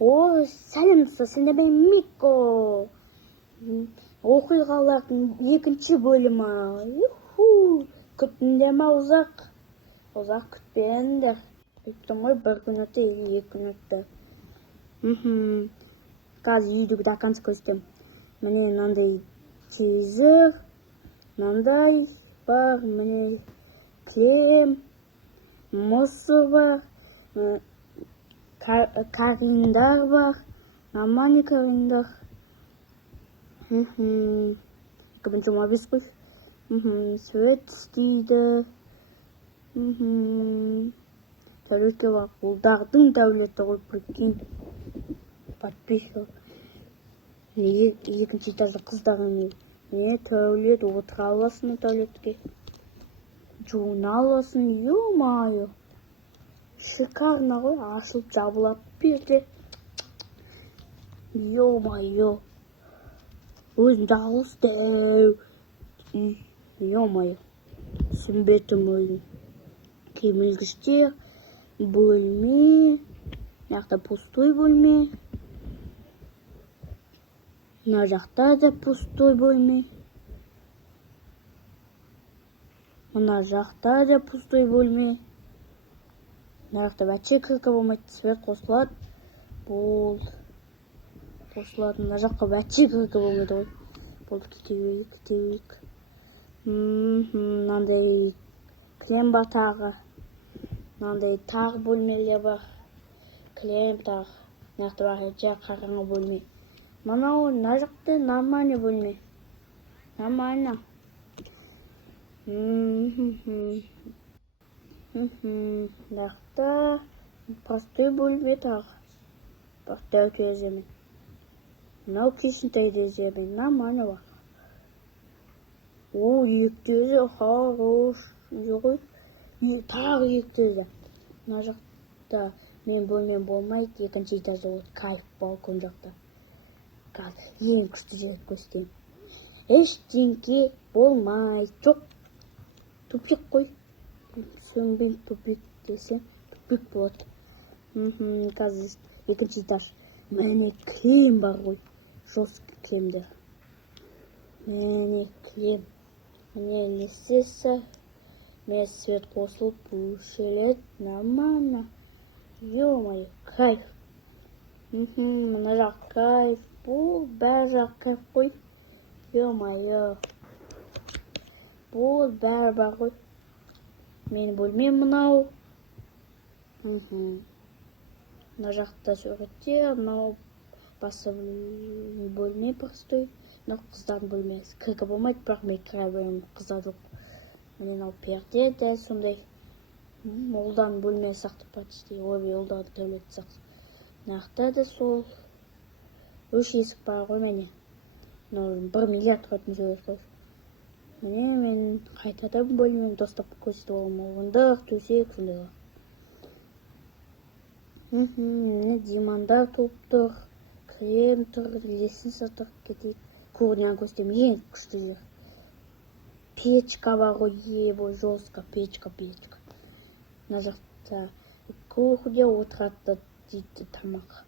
О, сәлемсіз, сенде мен Мико. Оқиғалардың екінші бөлімі. Күттіңдер ме ұзақ? Ұзақ күтпеңдер. Күттім ғой, бір күн өтті, 2 күн өтті. Қазір үйді до конца көрсетем. Міне мынандай тезір, мынандай бар, міне крем, мұсы бар, кариндар бар, нормальный кариндар. 2015 қой. Свет істейді. Тәулетке бар. Ұлдардың тәулеті ғой, прикинь. Подписчик. Екінші этажда қыздарың не тәулет отыра аласың тәулетке. Жуына аласың, ё-моё. Шикарно ғой, ашылып жабылады берде. Ё-моё. Өзім жалғыз дәу. Ё-моё. Түсінбедім өзім. Кемілгіштер, бөлме. Мына пустой бөлме. Мына жақта да пустой бөлме. Мына жақта да пустой бөлме. Мына жақта бәтше кіркі болмайды, свет қосылады. Болды. Қосылады, мына жаққа бәтше кіркі болмайды ғой. Болды, кете берейік. Мынандай крем бар тағы. Мынандай тағы бөлмелер бар. Крем тағы. Мына жақта бар қараңғы бөлме. Мына жақта нормальный бөлме. Нормально. Мына жақта простой бөлме тағы. Простой кеземен. Мынау кішкентай кеземен. Нормально бар. О, ектезі хорош. Ғой. Тағы ектезі. Мына жақта мен бөлмем болмайды. Екінші этажда болады. Кайф балкон жақта. Ең күшті жерді көрсетейін. Ештеңке болмайды. Жоқ. Тупик қой. Сөнбен тупик десем, тупик болады. Қазір екінші этаж. Мәне крем бар ғой. Жесткий кремдер. Мәне крем. Мәне лисесі. Мәне свет қосылып, өшеледі. Нормально. Ё-моё, кайф. Мына жақ кайф. Бұл бәрі жақ кайф қой. Ё-моё. Бұл бәрі бар ғой. Мен бөлмем мынау. Мына жақта суреттер, мынау басы бөлме простой. Мынау қыздардың бөлмесі. Кіркі болмайды, бірақ мен кіре беремін, қыздар жоқ. Мынау перде де сондай. Ұлдардың бөлмесі сақты почти. Ой, ұлдардың тәулеті сақты. Мына жақта да сол. 3 есік бар ғой мене. 1 миллиард тұратын жер ғой. Міне мен қайтадан бөлмем достап көрсетіп оламын. Орындық, төсек, сондай бар. Міне дивандар толып тұр. Крем тұр, лестница тұр, кетейік. Кухняны көрсетем, ең күшті жер. Печка бар ғой, ебой, жестко, печка. Мына жақта кухня отырады дейді тамақ.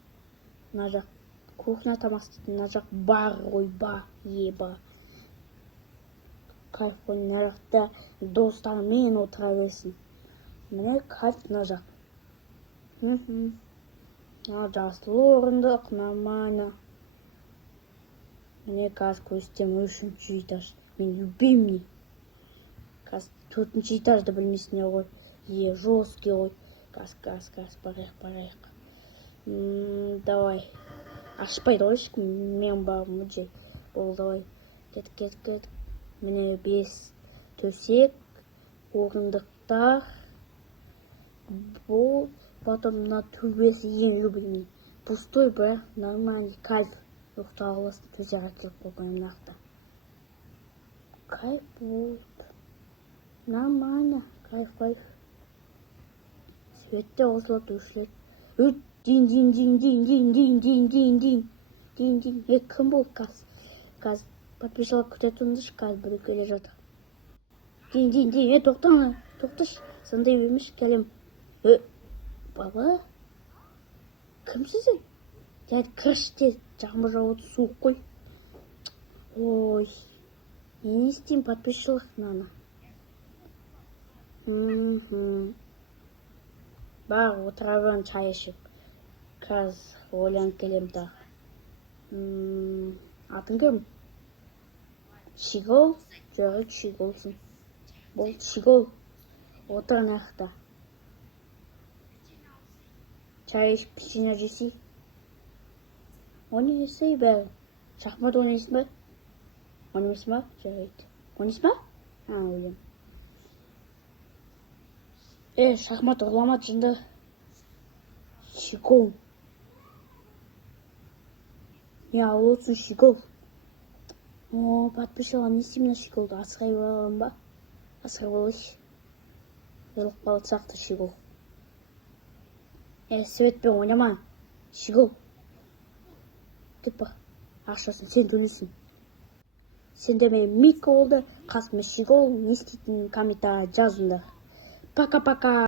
Мына жақ кухня тамақ істейді, мына жақ бар ғой, бар, еба. Кайф қой, мына жақта достармен отыра берсін. Міне кайф мына жақ. Жасыл орындық, нормально. Міне қазір көрсетем 3-ші этаж. Мен любимый. Қазір 4-ші этажды білмесіне ғой. Жесткий ғой. Қазір барайық. Давай. Ашпайды ғой ешкім. Мен бар мүдже. Бол, давай. Кет. Міне 5 төсек, орындықтар. Бұл, потом мына төбесі ең любимый. Пустой, бірақ нормальный, кайф. Жоқта аласың, төсек әкеліп қойған мынақта. Кайф болды. Нормально, кайф. Светте қосылады, өшіледі. Дин. Кім болды қазір? Подписчиклар күте тұрыңызшы, қазір біреу келе жатыр. Дин, тоқташы. Сондай емес, келем. Баба, кімсіз? Дәді кіріш тез, жаңбыр жауып суық қой. Ой, не істеймін подписчылықтың ана. Бар, отыра берін чай ішіп. Қазір ойланып келем тағы. Атың кім? Шигол? Жоқ, Шиголсың. Бол, Шигол. Отыр нақта. Чай ішіп кішкене жесей. Ойнайсың бәрі. Шахмат ойнайсың ба? Ойнайсың ба? Жарайды. Ойнайсың ба? Ойлайм. Шахмат ойламады жынды. Шигол. Не алысың Шигол? Подписчылар не істеймін Шиголды? Асырай балам ба? Асырай балайшы. Елік балы сақты Шигол. Светпен ойнама. Шигол. Тіпі. Ақшасын сен төлесің. Сенде мен Мика oldu. Қасымда Шигол. Не істейтін комментария жазыңдар. Пока-пока.